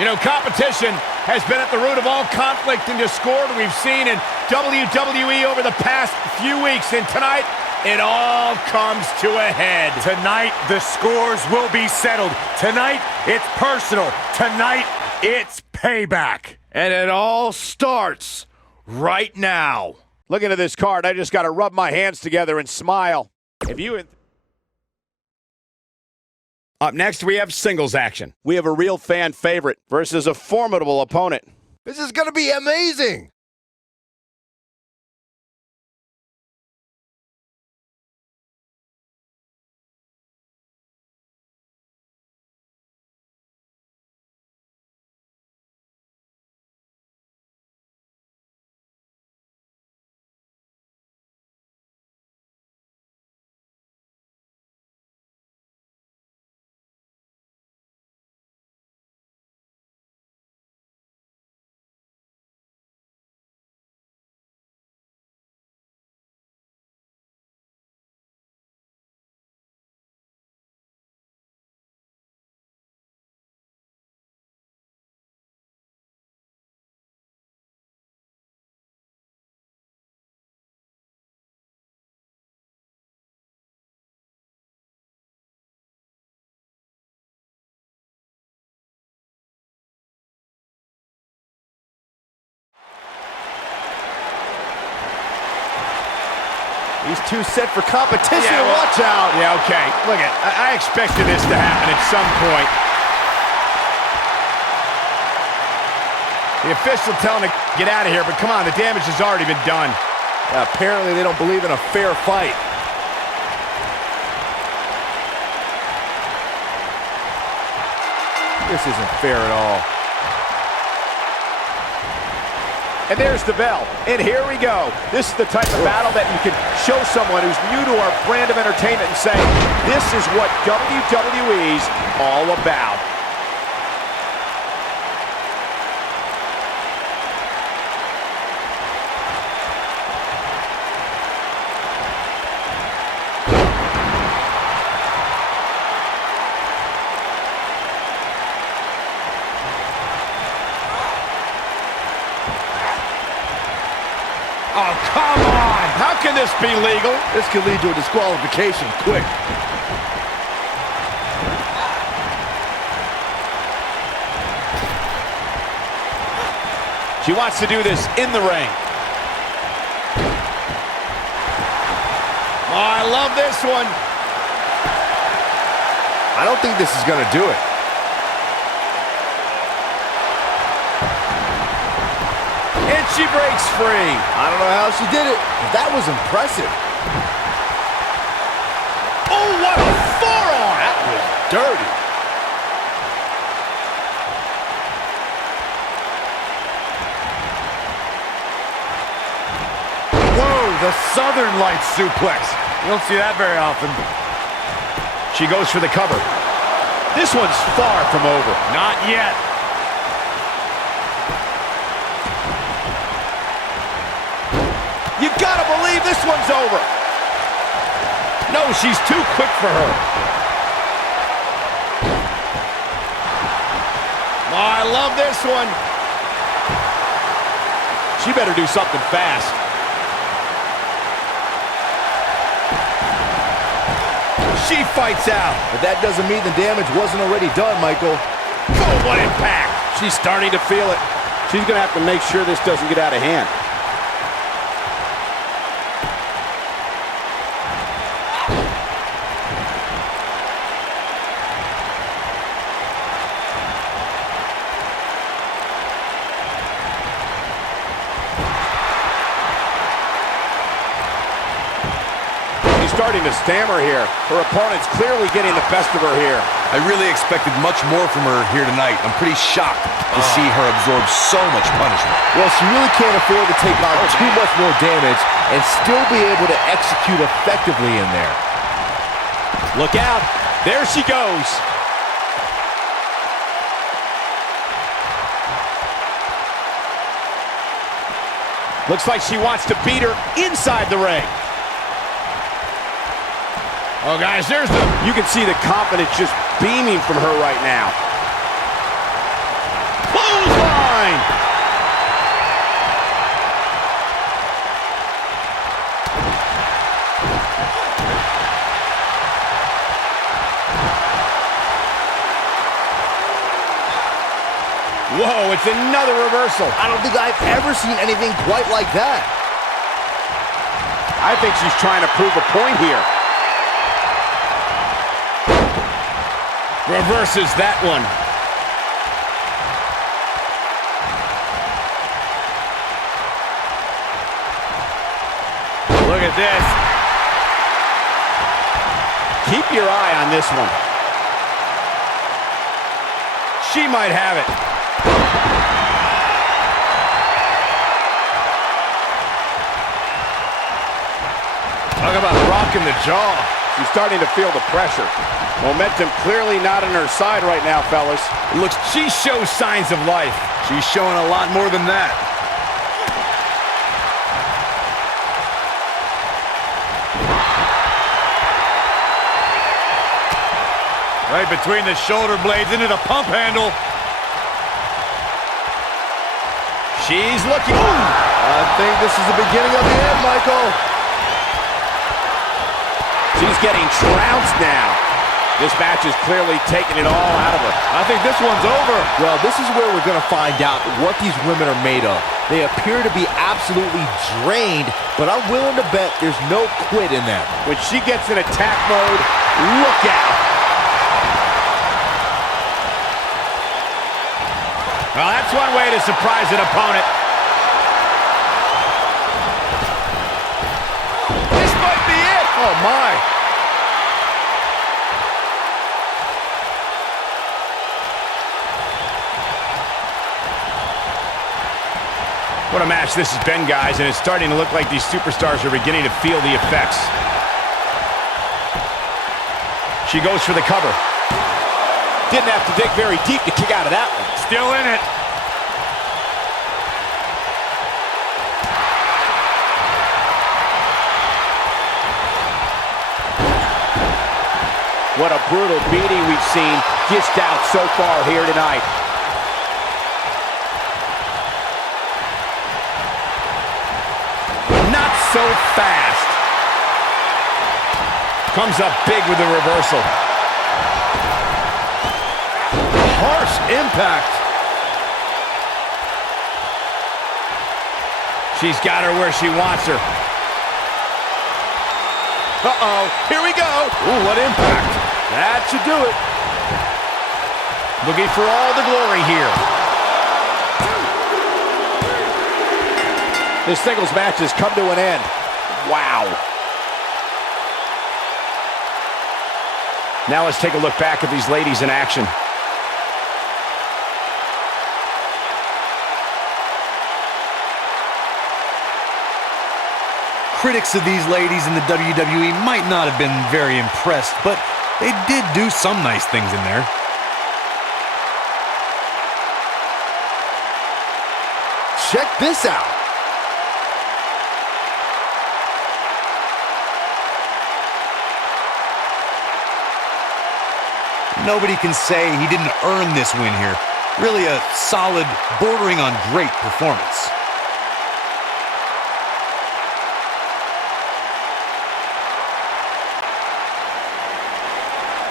You know, competition has been at the root of all conflict and discord we've seen in WWE over the past few weeks. And tonight, it all comes to a head. Tonight, the scores will be settled. Tonight, it's personal. Tonight, it's payback. And it all starts right now. Looking at this card, I just got to rub my hands together and smile. Up next, we have singles action. We have a real fan favorite versus a formidable opponent. This is going to be amazing. These two set for competition. Yeah, well, watch out. Yeah, okay. Look at, I expected this to happen at some point. The official telling to get out of here, but come on, the damage has already been done. Apparently they don't believe in a fair fight. This isn't fair at all. And there's the bell, and here we go. This is the type of battle that you can show someone who's new to our brand of entertainment and say, this is what WWE's all about. Oh, come on! How can this be legal? This could lead to a disqualification quick. She wants to do this in the ring. Oh, I love this one. I don't think this is going to do it. And she breaks free. I don't know how she did it, but that was impressive. Oh, what a forearm! That was dirty. Whoa, the Southern Lights suplex. You don't see that very often. She goes for the cover. This one's far from over. Not yet. You gotta believe this one's over. No, she's too quick for her. Oh, I love this one. She better do something fast. She fights out. But that doesn't mean the damage wasn't already done, Michael. Oh, what impact. She's starting to feel it. She's gonna have to make sure this doesn't get out of hand. Starting to stammer here. Her opponent's clearly getting the best of her here. I really expected much more from her here tonight. I'm pretty shocked to see her absorb so much punishment. Well, she really can't afford to take on too much more damage and still be able to execute effectively in there. Look out. There she goes. Looks like she wants to beat her inside the ring. Oh, guys, you can see the confidence just beaming from her right now. line. Whoa, it's another reversal. I don't think I've ever seen anything quite like that. I think she's trying to prove a point here. Reverses that one. Look at this. Keep your eye on this one. She might have it. Talk about rocking the jaw. She's starting to feel the pressure. Momentum clearly not on her side right now, fellas. Looks, she shows signs of life. She's showing a lot more than that. Right between the shoulder blades into the pump handle. She's looking. Ooh. I think this is the beginning of the end, Michael. She's getting trounced now. This match is clearly taking it all out of her. I think this one's over. Well, this is where we're going to find out what these women are made of. They appear to be absolutely drained, but I'm willing to bet there's no quit in them. When she gets in attack mode, look out. Well, that's one way to surprise an opponent. This might be it. Oh, my. What a match this has been, guys, and it's starting to look like these superstars are beginning to feel the effects. She goes for the cover. Didn't have to dig very deep to kick out of that one. Still in it. What a brutal beating we've seen dished out so far here tonight. Not so fast. Comes up big with the reversal. Harsh impact. She's got her where she wants her. Uh-oh, here we go. Ooh, what impact. That should do it. Looking for all the glory here. This singles match has come to an end. Wow. Now let's take a look back at these ladies in action. Critics of these ladies in the WWE might not have been very impressed, but they did do some nice things in there. Check this out. Nobody can say he didn't earn this win here. Really a solid, bordering on great performance.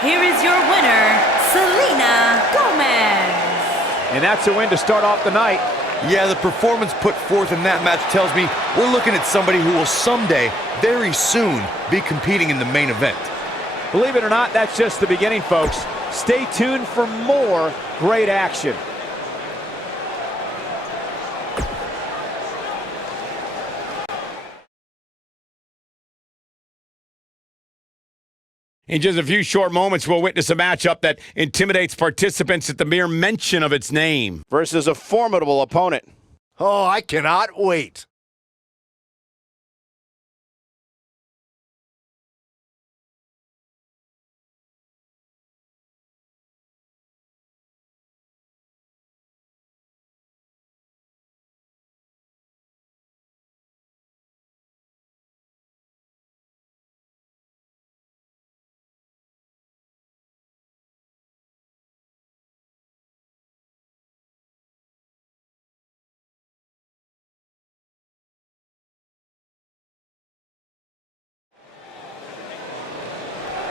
Here is your winner, Selena Gomez. And that's a win to start off the night. Yeah, the performance put forth in that match tells me we're looking at somebody who will someday, very soon, be competing in the main event. Believe it or not, that's just the beginning, folks. Stay tuned for more great action. In just a few short moments, we'll witness a matchup that intimidates participants at the mere mention of its name. Versus a formidable opponent. Oh, I cannot wait.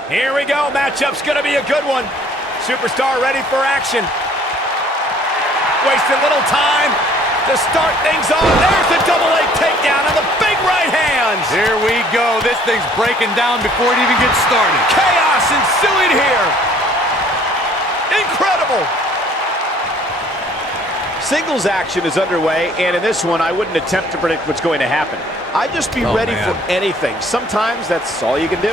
Here we go. Matchup's going to be a good one. Superstar ready for action. Wasted little time to start things off. There's the double leg takedown on the big right hands. Here we go. This thing's breaking down before it even gets started. Chaos ensuing here. Incredible. Singles action is underway, and in this one, I wouldn't attempt to predict what's going to happen. I'd just be ready for anything. Sometimes that's all you can do.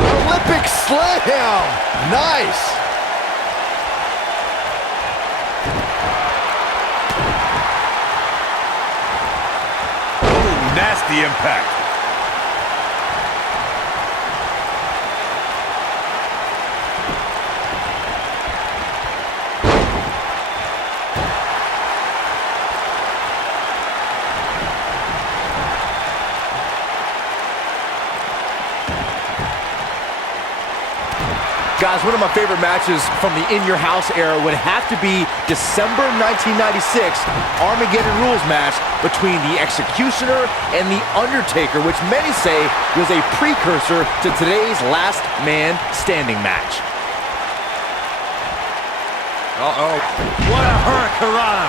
Olympic slam. Nice. Ooh, nasty impact. Guys, one of my favorite matches from the In Your House era would have to be December 1996 Armageddon Rules match between the Executioner and the Undertaker, which many say was a precursor to today's Last Man Standing match. Uh-oh. What a hurricanrana.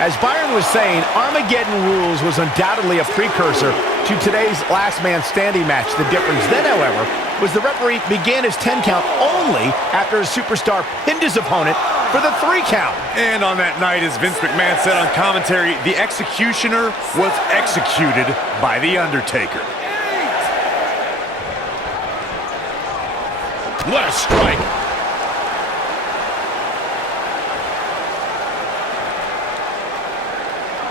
As Byron was saying, Armageddon Rules was undoubtedly a precursor to today's Last Man Standing match. The difference then, however, was the referee began his 10 count only after a superstar pinned his opponent for the 3 count. And on that night, as Vince McMahon said on commentary, the Executioner was executed by the Undertaker. What a strike.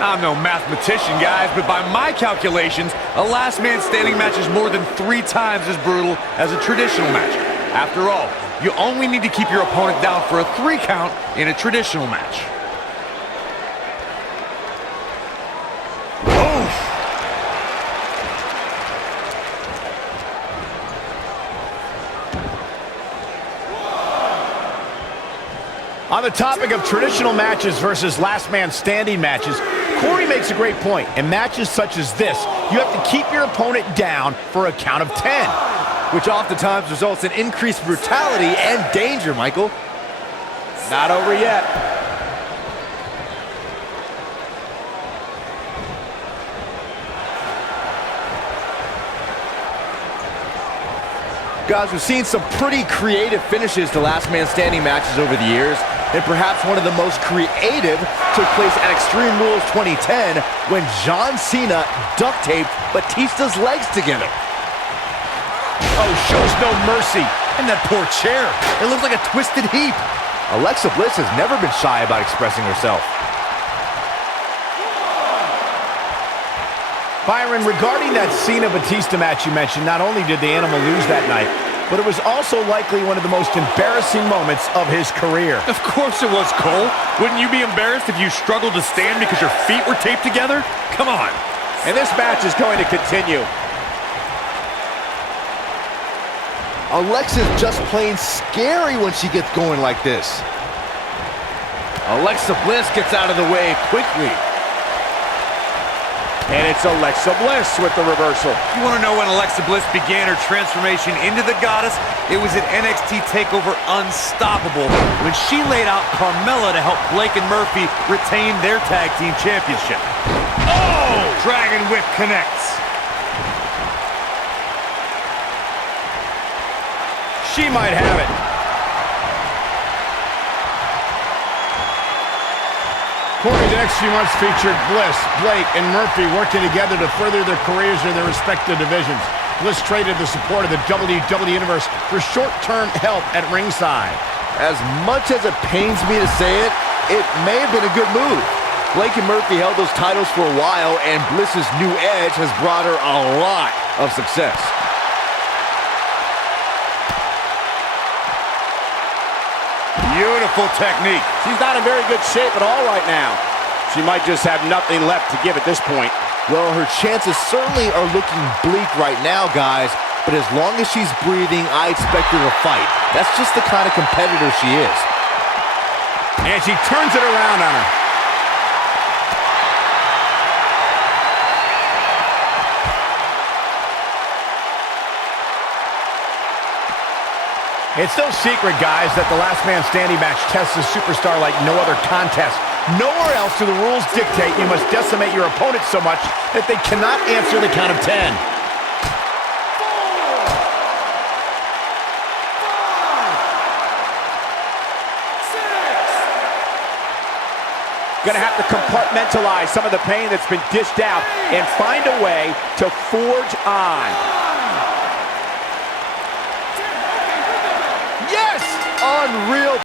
I'm no mathematician, guys, but by my calculations, a Last Man Standing match is more than 3 times as brutal as a traditional match. After all, you only need to keep your opponent down for a 3 count in a traditional match. On the topic of traditional matches versus Last Man Standing matches, Corey makes a great point. In matches such as this, you have to keep your opponent down for a count of 10. Which oftentimes results in increased brutality and danger, Michael. Not over yet. Guys, we've seen some pretty creative finishes to Last Man Standing matches over the years, and perhaps one of the most creative took place at Extreme Rules 2010 when John Cena duct taped Batista's legs together. Oh, shows no mercy. And that poor chair, it looks like a twisted heap. Alexa Bliss has never been shy about expressing herself. Byron, regarding that Cena-Batista match you mentioned, not only did the Animal lose that night, but it was also likely one of the most embarrassing moments of his career. Of course it was, Cole. Wouldn't you be embarrassed if you struggled to stand because your feet were taped together? Come on. And this match is going to continue. Alexa's just plain scary when she gets going like this. Alexa Bliss gets out of the way quickly. And it's Alexa Bliss with the reversal. You want to know when Alexa Bliss began her transformation into the goddess? It was at NXT TakeOver Unstoppable when she laid out Carmella to help Blake and Murphy retain their tag team championship. Oh! Dragon Whip connects. She might have it. Corey, the next few months featured Bliss, Blake, and Murphy working together to further their careers in their respective divisions. Bliss traded the support of the WWE Universe for short-term help at ringside. As much as it pains me to say it, it may have been a good move. Blake and Murphy held those titles for a while, and Bliss's new edge has brought her a lot of success. Beautiful technique. She's not in very good shape at all right now. She might just have nothing left to give at this point. Well, her chances certainly are looking bleak right now, guys, but as long as she's breathing, I expect her to fight. That's just the kind of competitor she is. And she turns it around on her. It's no secret, guys, that the last man standing match tests a superstar like no other contest. Nowhere else do the rules dictate you must decimate your opponent so much that they cannot answer the count of 10. Gonna have to compartmentalize some of the pain that's been dished out and find a way to forge on. Yes! Unreal.